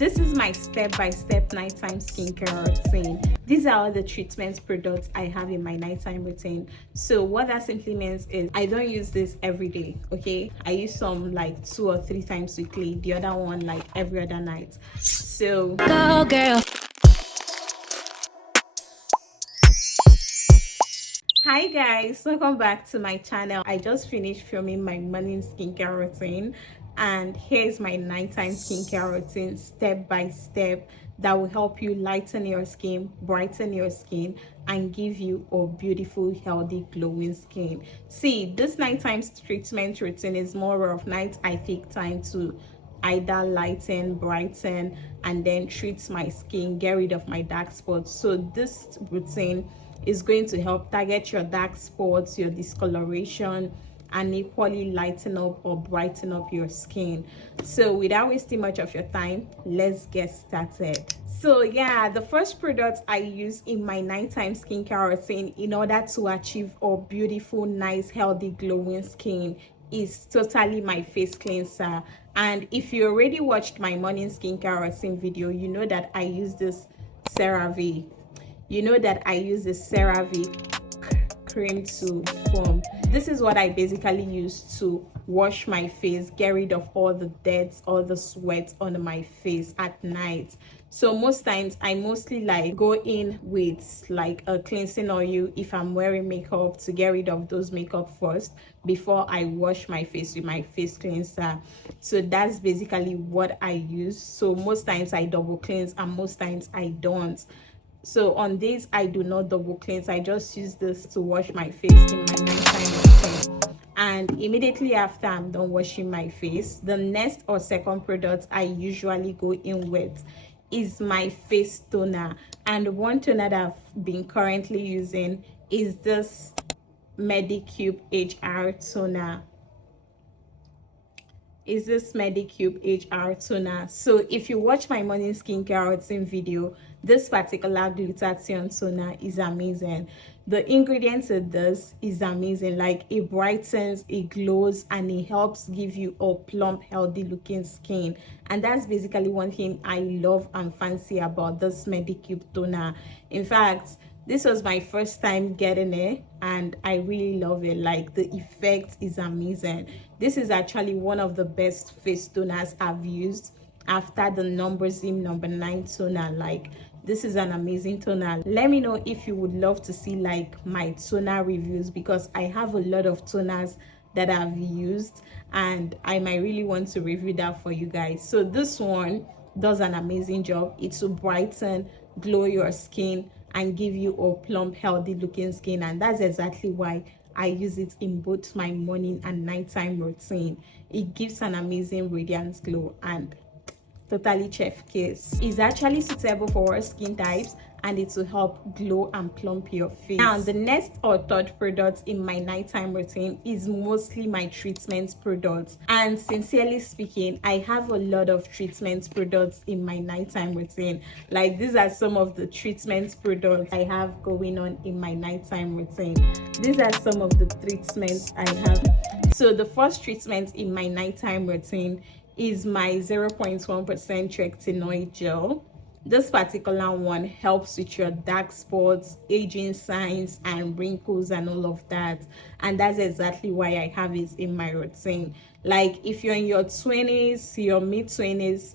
This is my step-by-step nighttime skincare routine. These are all the treatment products I have in my nighttime routine. So what that simply means is I don't use this every day, okay? I use some like 2 or 3 times weekly, the other one like every other night. So go girl. Hi guys, welcome back to my channel. I just finished filming my morning skincare routine, and here's my nighttime skincare routine step by step that will help you lighten your skin, brighten your skin, and give you a beautiful, healthy, glowing skin. See, this nighttime treatment routine is more of night I take time to either lighten, brighten, and then treat my skin, get rid of my dark spots. So this routine is going to help target your dark spots, your discoloration, and equally lighten up or brighten up your skin. So without wasting much of your time, let's get started. So yeah, the first product I use in my nighttime skincare routine in order to achieve a beautiful, nice, healthy, glowing skin is totally my face cleanser. And if you already watched my morning skincare routine video, you know that I use this CeraVe. You know that I use the CeraVe cream to foam. This is what I basically use to wash my face, get rid of all the dirt, all the sweat on my face at night. So most times I mostly like go in with like a cleansing oil if I'm wearing makeup, to get rid of those makeup first before I wash my face with my face cleanser. So that's basically what I use. So most times I double cleanse and most times I don't. So on days I do not double cleanse, I just use this to wash my face in my nighttime routine. And immediately after I'm done washing my face, the next or second product I usually go in with is my face toner. And one toner that I've been currently using is this Medicube HR toner. Toner. So if you watch my morning skincare routine video, this particular glutathione toner is amazing. The ingredients in this is amazing. Like, it brightens, it glows, and it helps give you a plump, healthy looking skin. And that's basically one thing I love and fancy about this Medicube toner. In fact, this was my first time getting it and I really love it. Like, the effect is amazing. This is actually one of the best face toners I've used after the Zim number 9 toner. Like, this is an amazing toner. Let me know if you would love to see like my toner reviews, because I have a lot of toners that I've used and I might really want to review that for you guys. So this one does an amazing job. It will brighten, glow your skin, and give you a plump, healthy looking skin. And that's exactly why I use it in both my morning and nighttime routine. It gives an amazing radiant glow and totally chef kiss. It's actually suitable for all skin types and it will help glow and plump your face. Now, the next or third product in my nighttime routine is mostly my treatment products. And sincerely speaking, I have a lot of treatment products in my nighttime routine. Like, these are some of the treatment products I have going on in my nighttime routine. These are some of the treatments I have. So the first treatment in my nighttime routine is my 0.1% Tretinoin gel. This particular one helps with your dark spots, aging signs, and wrinkles and all of that. And that's exactly why I have it in my routine. Like, if you're in your 20s, your mid-20s,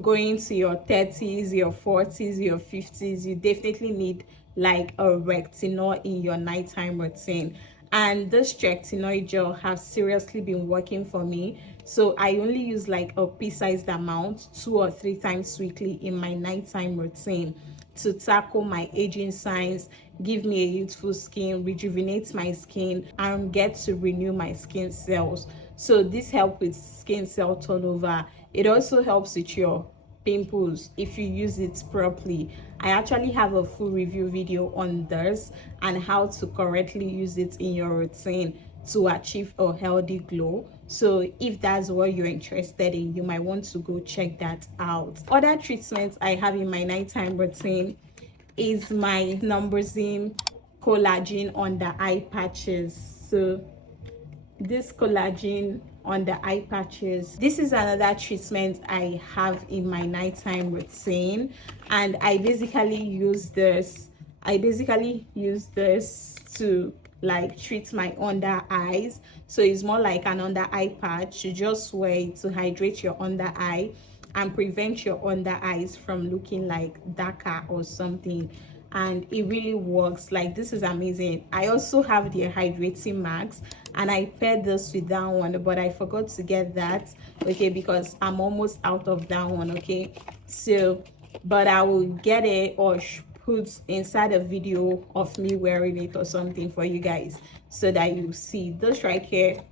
going to your 30s, your 40s, your 50s, you definitely need like a retinol in your nighttime routine. And this Tretinoin gel has seriously been working for me. So I only use like a pea-sized amount 2 or 3 times weekly in my nighttime routine to tackle my aging signs, give me a youthful skin, rejuvenate my skin, and get to renew my skin cells. So this helps with skin cell turnover. It also helps with your pimples if you use it properly. I actually have a full review video on this and how to correctly use it in your routine to achieve a healthy glow. So if that's what you're interested in, you might want to go check that out. Other treatments I have in my nighttime routine is my Zim collagen on the eye patches. So this collagen on the eye patches. This is another treatment I have in my nighttime routine, and I basically use this to like treat my under eyes. So it's more like an under eye patch. You just wear it to hydrate your under eye and prevent your under eyes from looking like darker or something, and it really works. Like, this is amazing. I also have the hydrating mask, and I paired this with that one, but I forgot to get that, okay, because I'm almost out of that one, okay. So but I will get it or put inside a video of me wearing it or something for you guys, so that you see this right here.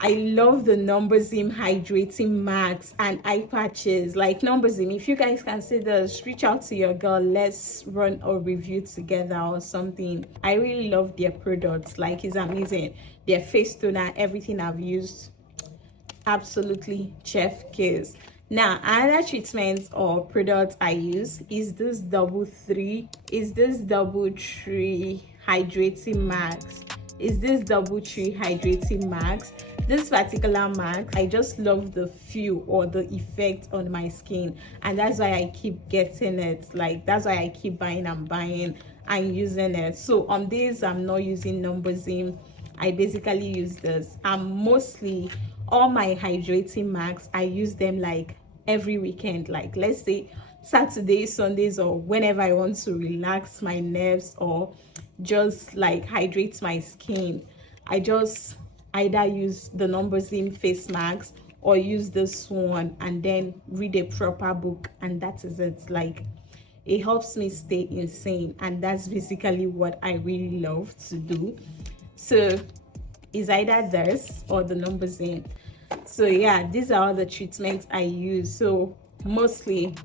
I love the Numbuzim hydrating masks and eye patches. Like, Numbuzim, if you guys can see this, reach out to your girl, let's run a review together or something. I really love their products. Like, it's amazing. Their face toner, everything I've used, absolutely chef kiss. Now, another treatment or product I use is this double tree hydrating mask. This particular mask, I just love the feel or the effect on my skin, and that's why I keep getting it. Like, that's why I keep buying and using it. So on this, I'm not using Numbuzim. I basically use this. Mostly all my hydrating masks, I use them like every weekend, like let's say Saturdays, Sundays, or whenever I want to relax my nerves or just like hydrate my skin. I just either use the Numbuzim face mask or use this one and then read a proper book, and that is it. Like, it helps me stay insane, and that's basically what I really love to do. So it's either this or the Numbuzim. So yeah, these are all the treatments I use. So mostly,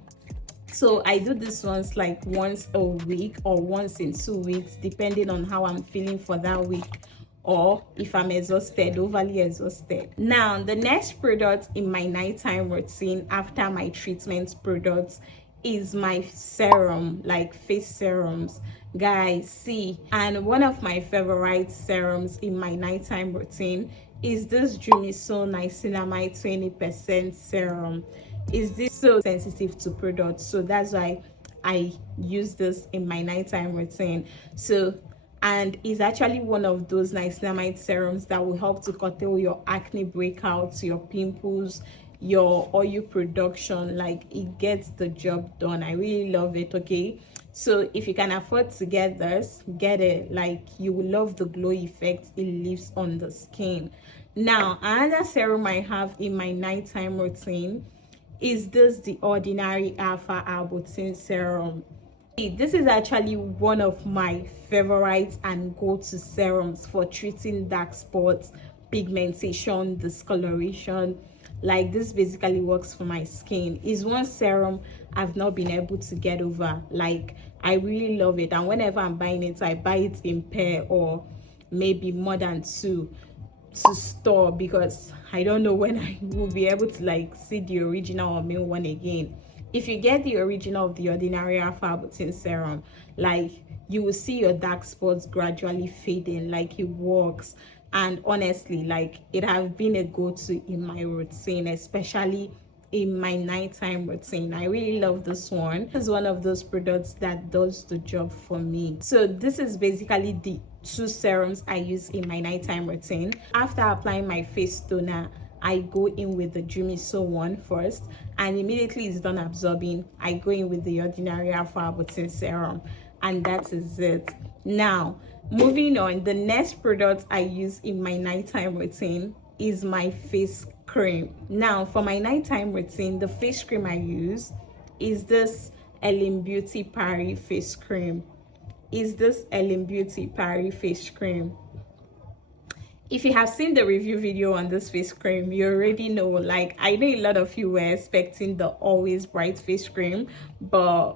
so I do this once, like once a week or once in 2 weeks, depending on how I'm feeling for that week, or if I'm overly exhausted. Now, the next product in my nighttime routine after my treatment products is my serum, like face serums, guys. See, and one of my favorite serums in my nighttime routine is this Jumiso Niacinamide 20% serum. Is this so sensitive to products, so that's why I use this in my nighttime routine. So, and it's actually one of those niacinamide serums that will help to curtail your acne breakouts, your pimples, your oil production. Like, it gets the job done. I really love it, okay. So if you can afford to get this, get it. Like, you will love the glow effect it leaves on the skin. Now, another serum I have in my nighttime routine is the Ordinary Alpha Arbutin serum. This is actually one of my favorites and go-to serums for treating dark spots, pigmentation, discoloration. Like, this basically works for my skin. It's one serum I've not been able to get over. Like, I really love it, and whenever I'm buying it, I buy it in pair or maybe more than 2 to store, because I don't know when I will be able to like see the original or main one again. If you get the original of the Ordinary Alpha Arbutin serum, like, you will see your dark spots gradually fading. Like, it works, and honestly, like, it has been a go-to in my routine, especially in my nighttime routine. I really love this one. It's one of those products that does the job for me. So this is basically the 2 serums I use in my nighttime routine. After applying my face toner, I go in with the Jumiso one first, and immediately it's done absorbing, I go in with the Ordinary Alpha Arbutin serum, and that is it. Now, moving on, the next product I use in my nighttime routine is my face cream. Now, for my nighttime routine, the face cream I use is this Ellen Beauty Paris face cream. If you have seen the review video on this face cream, you already know. Like, I know a lot of you were expecting the Always Bright face cream, but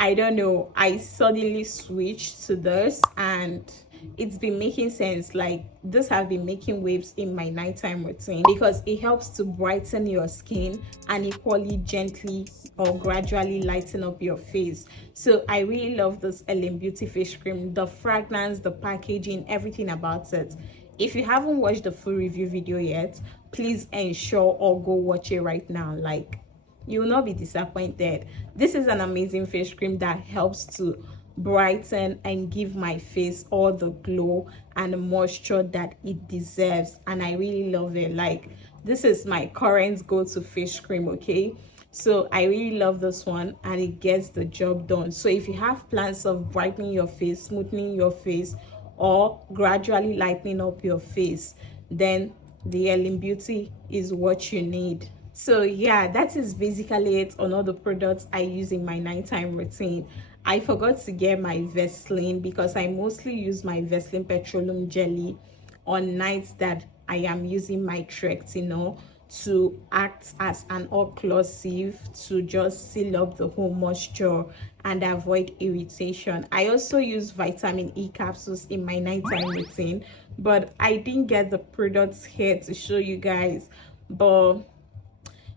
I don't know, I suddenly switched to this, and it's been making sense. Like, this have been making waves in my nighttime routine because it helps to brighten your skin and equally gently or gradually lighten up your face. So I really love this Ellen Beauty face cream. The fragrance, the packaging, everything about it If you haven't watched the full review video yet, please ensure or go watch it right now. Like, you will not be disappointed. This is an amazing face cream that helps to brighten and give my face all the glow and moisture that it deserves, and I really love it. Like, this is my current go-to face cream, okay? So I really love this one, and it gets the job done. So if you have plans of brightening your face, smoothing your face, or gradually lightening up your face, then the Ellen Beauty is what you need. So yeah, that is basically it on all the products I use in my nighttime routine. I forgot to get my Vaseline because I mostly use my Vaseline petroleum jelly on nights that I am using my Tretinoin to act as an occlusive to just seal up the whole moisture and avoid irritation. I also use vitamin E capsules in my nighttime routine, but I didn't get the products here to show you guys. But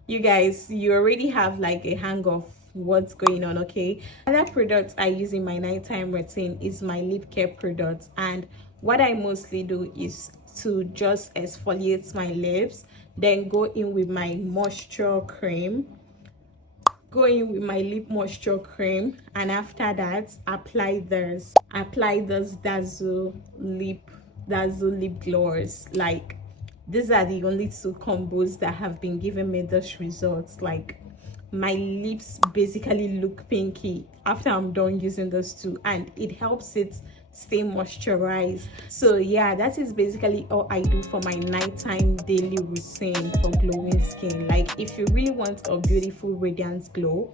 you guys, you already have like a hang of what's going on, okay? Other products I use in my nighttime routine is my lip care products, and what I mostly do is to just exfoliate my lips, then go in with my moisture cream, and after that apply this dazzle lip gloss. Like, these are the only two combos that have been giving me those results. Like, my lips basically look pinky after I'm done using those two, and it helps it stay moisturized. So yeah, that is basically all I do for my nighttime daily routine for glowing skin. Like, if you really want a beautiful radiant glow,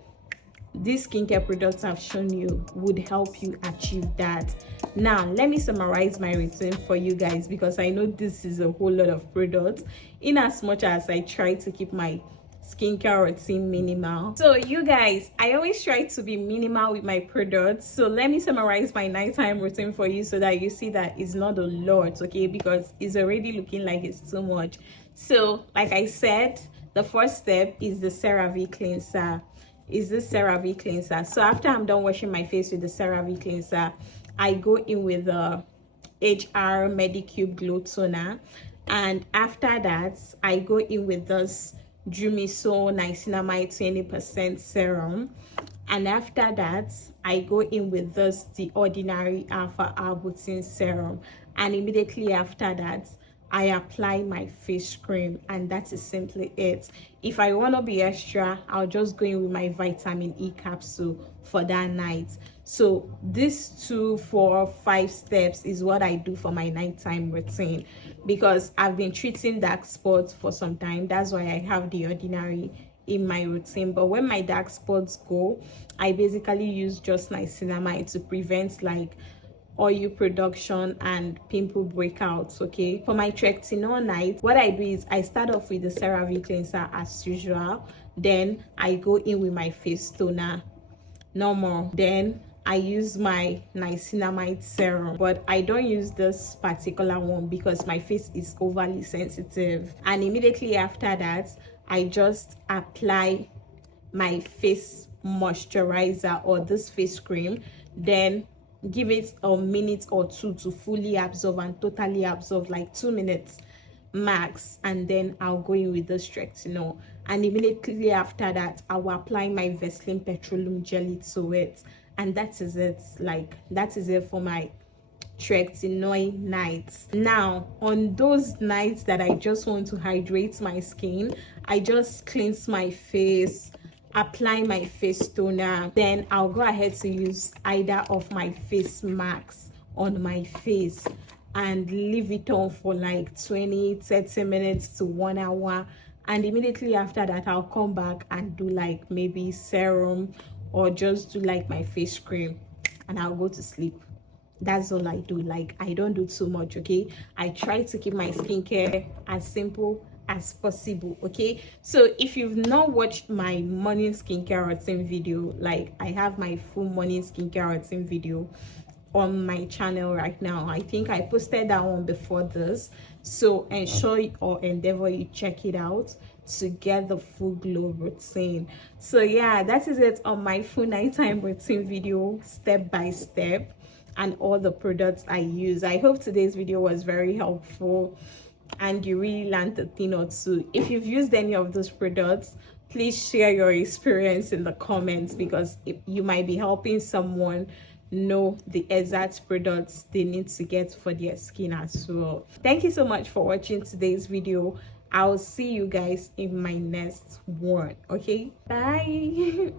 these skincare products I've shown you would help you achieve that. Now let me summarize my routine for you guys, because I know this is a whole lot of products, in as much as I try to keep my skincare routine minimal. So you guys, I always try to be minimal with my products. So let me summarize my nighttime routine for you so that you see that it's not a lot, okay? Because it's already looking like it's too much. So like I said, the first step is the CeraVe cleanser. So after I'm done washing my face with the CeraVe cleanser, I go in with the HR Medicube glow toner, and after that I go in with this Jumiso Niacinamide 20% serum, and after that I go in with this The Ordinary Alpha Arbutin serum, and immediately after that I apply my face cream, and that is simply it. If I want to be extra, I'll just go in with my vitamin E capsule for that night. So these 2, 4, 5 steps is what I do for my nighttime routine, because I've been treating dark spots for some time. That's why I have The Ordinary in my routine. But when my dark spots go, I basically use just niacinamide to prevent like oil production and pimple breakouts, okay? For my Tretinoin night, what I do is I start off with the CeraVe cleanser as usual, then I go in with my face toner normal, then I use my niacinamide serum, but I don't use this particular one because my face is overly sensitive. And immediately after that, I just apply my face moisturizer or this face cream, then give it a minute or two to fully absorb and totally absorb, like 2 minutes max, and then I'll go in with the Tretinoin, and immediately after that I will apply my Vaseline petroleum jelly to it, and that is it. Like, that is it for my Tretinoin nights. Now on those nights that I just want to hydrate my skin, I just cleanse my face, apply my face toner, then I'll go ahead to use either of my face masks on my face and leave it on for like 20-30 minutes to 1 hour, and immediately after that I'll come back and do like maybe serum or just do like my face cream, and I'll go to sleep. That's all I do. Like, I don't do too much, okay? I try to keep my skincare as simple as possible, okay? So if you've not watched my morning skincare routine video, like, I have my full morning skincare routine video on my channel right now. I think I posted that one before this, so ensure or endeavor you check it out to get the full glow routine. So yeah, that is it on my full nighttime routine video, step by step. and all the products I use. I hope today's video was very helpful and you really learned a thing or two. If you've used any of those products, please share your experience in the comments, because you might be helping someone know the exact products they need to get for their skin as well. Thank you so much for watching today's video. I'll see you guys in my next one. Okay, bye.